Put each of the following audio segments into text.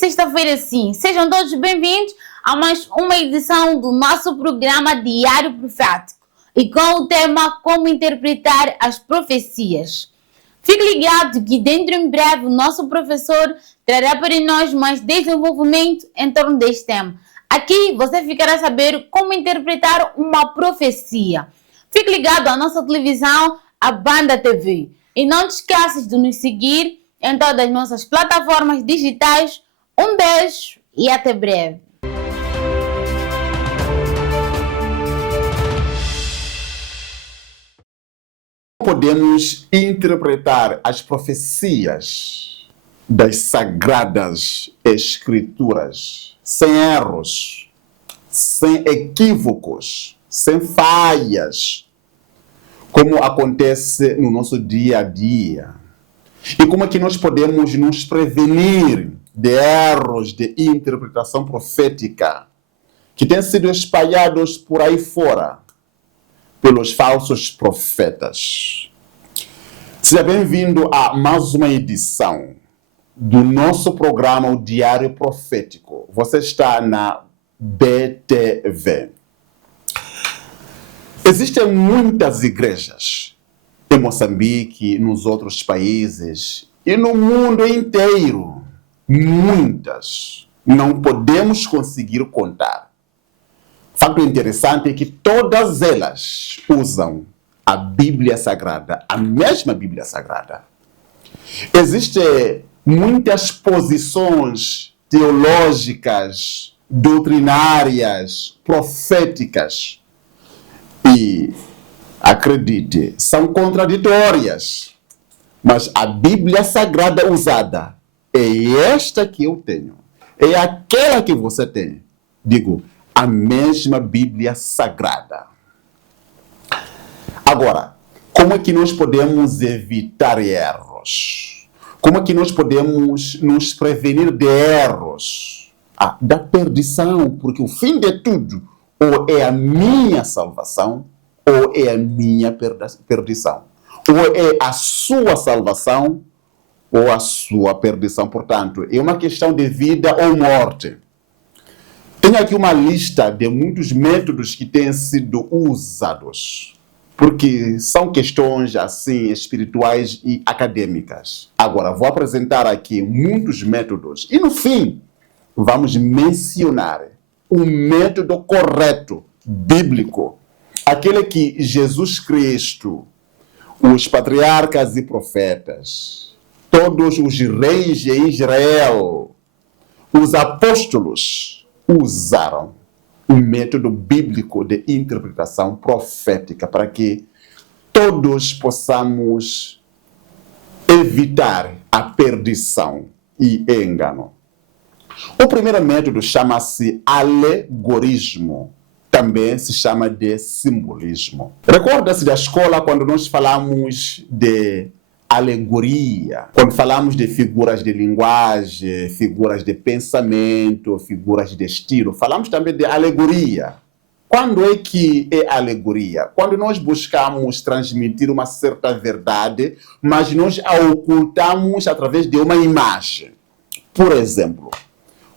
Sexta-feira sim. Sejam todos bem-vindos a mais uma edição do nosso programa Diário Profético e com o tema Como Interpretar as Profecias. Fique ligado que dentro em breve o nosso professor trará para nós mais desenvolvimento em torno deste tema. Aqui você ficará a saber como interpretar uma profecia. Fique ligado à nossa televisão, a Banda TV. E não te esqueças de nos seguir em todas as nossas plataformas digitais. Um beijo e até breve. Podemos interpretar as profecias das Sagradas Escrituras sem erros, sem equívocos, sem falhas, como acontece no nosso dia a dia. E como é que nós podemos nos prevenir de erros de interpretação profética que têm sido espalhados por aí fora pelos falsos profetas? Seja bem-vindo a mais uma edição do nosso programa, o Diário Profético. Você está na BTV. Existem muitas igrejas em Moçambique, nos outros países e no mundo inteiro. Muitas. Não podemos conseguir contar. Fato interessante é que todas elas usam a Bíblia Sagrada, a mesma Bíblia Sagrada. Existem muitas posições teológicas, doutrinárias, proféticas e, acredite, são contraditórias. Mas a Bíblia Sagrada usada é esta que eu tenho, é aquela que você tem. Digo, a mesma Bíblia Sagrada. Agora, como é que nós podemos evitar erros? Como é que nós podemos nos prevenir de erros? Da perdição, porque o fim de tudo ou é a minha salvação ou é a minha perdição. Ou é a sua salvação ou a sua perdição. Portanto, é uma questão de vida ou morte. Tenho aqui uma lista de muitos métodos que têm sido usados, porque são questões assim espirituais e acadêmicas. Agora, vou apresentar aqui muitos métodos e no fim vamos mencionar um método correto, bíblico, aquele que Jesus Cristo, os patriarcas e profetas, todos os reis de Israel, os apóstolos usaram um método bíblico de interpretação profética para que todos possamos evitar a perdição e engano. O primeiro método chama-se alegorismo. Também se chama de simbolismo. Recorda-se da escola quando nós falamos de alegoria, quando falamos de figuras de linguagem, figuras de pensamento, figuras de estilo, falamos também de alegoria. Quando é que é alegoria? Quando nós buscamos transmitir uma certa verdade, mas nós a ocultamos através de uma imagem. Por exemplo,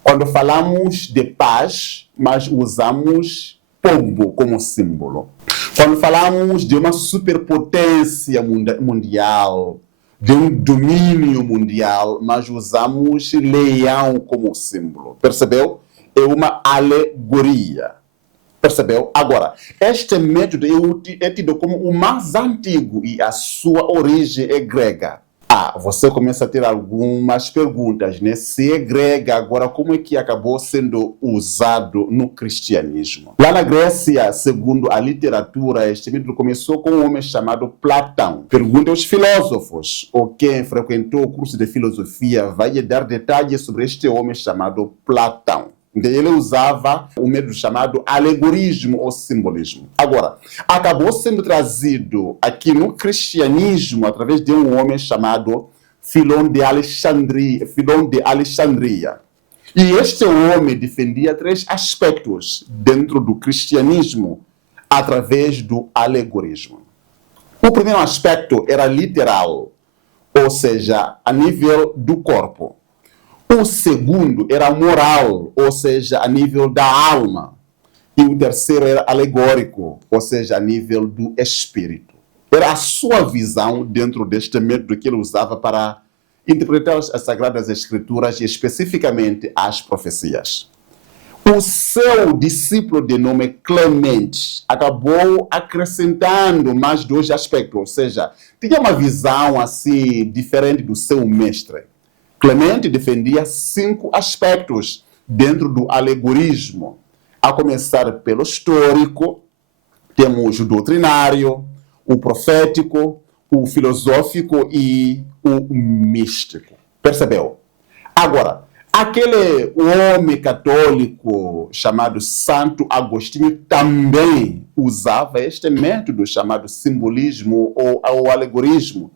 quando falamos de paz, mas usamos pombo como símbolo. Quando falamos de uma superpotência mundial, de um domínio mundial, mas usamos leão como símbolo. Percebeu? É uma alegoria. Percebeu? Agora, este método é tido como o mais antigo e a sua origem é grega. Você começa a ter algumas perguntas, né? Se é grega, agora como é que acabou sendo usado no cristianismo? Lá na Grécia, segundo a literatura, este método começou com um homem chamado Platão. Pergunta aos filósofos, ou quem frequentou o curso de filosofia vai lhe dar detalhes sobre este homem chamado Platão. Então, ele usava um método chamado alegorismo ou simbolismo. Agora, acabou sendo trazido aqui no cristianismo através de um homem chamado Filon de Alexandria. E este homem defendia 3 aspectos dentro do cristianismo através do alegorismo. O primeiro aspecto era literal, ou seja, a nível do corpo. O segundo era moral, ou seja, a nível da alma. E o terceiro era alegórico, ou seja, a nível do espírito. Era a sua visão dentro deste método que ele usava para interpretar as Sagradas Escrituras e especificamente as profecias. O seu discípulo de nome Clemente acabou acrescentando mais 2 aspectos, ou seja, tinha uma visão assim diferente do seu mestre. Clemente defendia 5 aspectos dentro do alegorismo. A começar pelo histórico, temos o doutrinário, o profético, o filosófico e o místico. Percebeu? Agora, aquele homem católico chamado Santo Agostinho também usava este método chamado simbolismo ou alegorismo.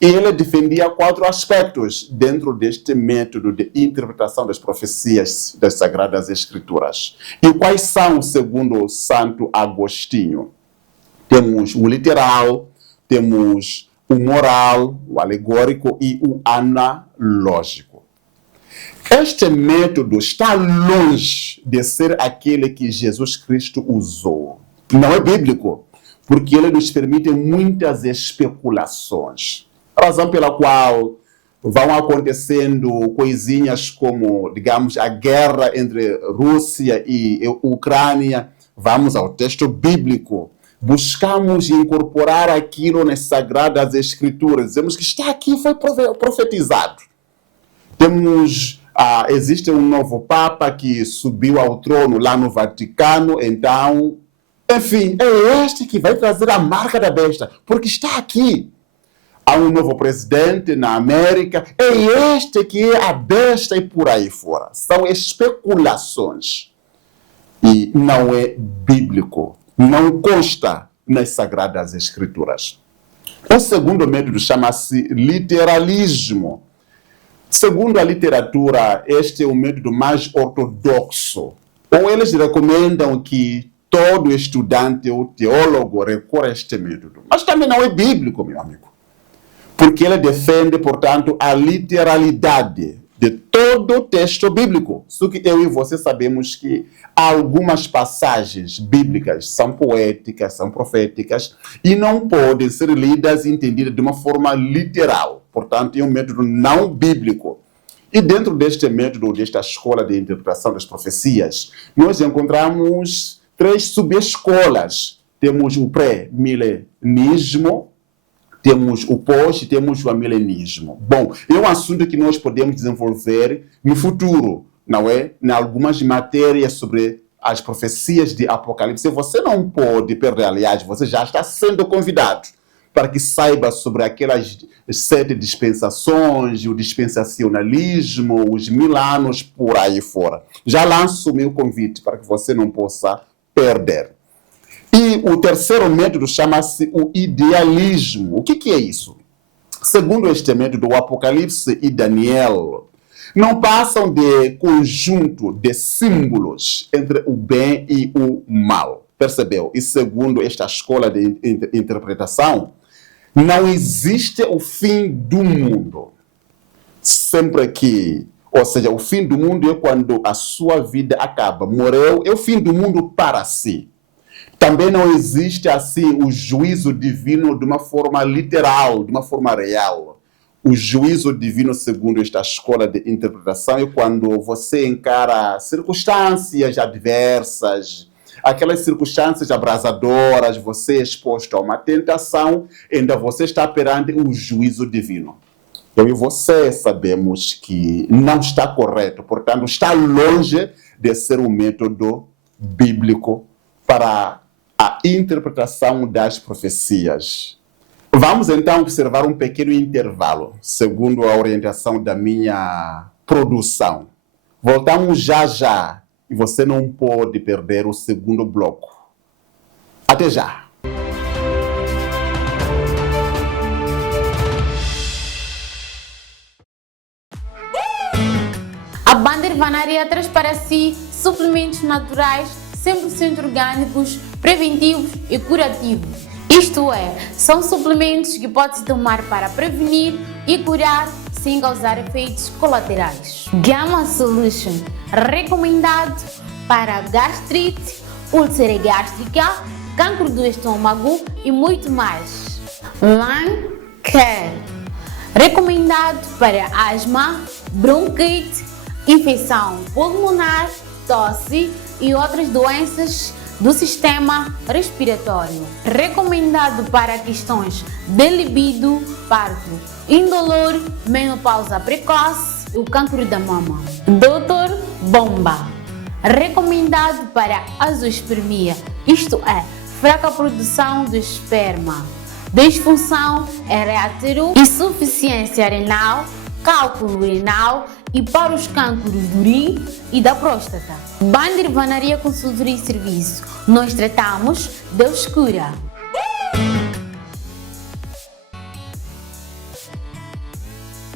E ele defendia 4 aspectos dentro deste método de interpretação das profecias das Sagradas Escrituras. E quais são, segundo Santo Agostinho? Temos o literal, temos o moral, o alegórico e o analógico. Este método está longe de ser aquele que Jesus Cristo usou. Não é bíblico, porque ele nos permite muitas especulações. Razão pela qual vão acontecendo coisinhas como, digamos, a guerra entre Rússia e Ucrânia. Vamos ao texto bíblico. Buscamos incorporar aquilo nas Sagradas Escrituras. Dizemos que está aqui, foi profetizado. Existe um novo Papa que subiu ao trono lá no Vaticano, então, enfim, é este que vai trazer a marca da besta, porque está aqui. Há um novo presidente na América, é este que é a besta e por aí fora. São especulações. E não é bíblico. Não consta nas Sagradas Escrituras. O segundo método chama-se literalismo. Segundo a literatura, este é o método mais ortodoxo. Ou eles recomendam que todo estudante ou teólogo recorra a este método. Mas também não é bíblico, meu amigo. Porque ele defende, portanto, a literalidade de todo o texto bíblico. Só que eu e você sabemos que algumas passagens bíblicas são poéticas, são proféticas, e não podem ser lidas e entendidas de uma forma literal. Portanto, é um método não bíblico. E dentro deste método, desta escola de interpretação das profecias, nós encontramos 3 subescolas. Temos o pré-milenismo, temos o pós e temos o amilenismo. Bom, é um assunto que nós podemos desenvolver no futuro, não é? Em algumas matérias sobre as profecias de Apocalipse. Você não pode perder, aliás, você já está sendo convidado para que saiba sobre aquelas 7 dispensações, o dispensacionalismo, os 1000 anos por aí fora. Já lanço o meu convite para que você não possa perder. E o terceiro método chama-se o idealismo. O que é isso? Segundo este método, o Apocalipse e Daniel não passam de conjunto de símbolos entre o bem e o mal. Percebeu? E segundo esta escola de interpretação, não existe o fim do mundo. Sempre que, ou seja, o fim do mundo é quando a sua vida acaba. Morreu, é o fim do mundo para si. Também não existe assim o juízo divino de uma forma literal, de uma forma real. O juízo divino, segundo esta escola de interpretação, é quando você encara circunstâncias adversas, aquelas circunstâncias abrasadoras, você é exposto a uma tentação, ainda você está perante o juízo divino. Eu e você sabemos que não está correto, portanto, está longe de ser um método bíblico para a interpretação das profecias. Vamos então observar um pequeno intervalo, segundo a orientação da minha produção. Voltamos já e você não pode perder o segundo bloco. Até já! A Banda Irvanaria traz para si suplementos naturais 100% orgânicos, preventivos e curativos. Isto é, são suplementos que pode-se tomar para prevenir e curar sem causar efeitos colaterais. Gamma Solution, recomendado para gastrite, úlcera gástrica, cancro do estômago e muito mais. Lung Care, recomendado para asma, bronquite, infecção pulmonar, tosse e outras doenças do sistema respiratório. Recomendado para questões de libido, parto indolor, menopausa precoce e o cancro da mama. Dr. Bomba, recomendado para azoospermia, isto é, fraca produção de esperma, disfunção erétero, insuficiência renal, cálculo renal e para os cancros do rim e da próstata. Bandirvanaria Consultoria e Serviço. Nós tratamos da escura.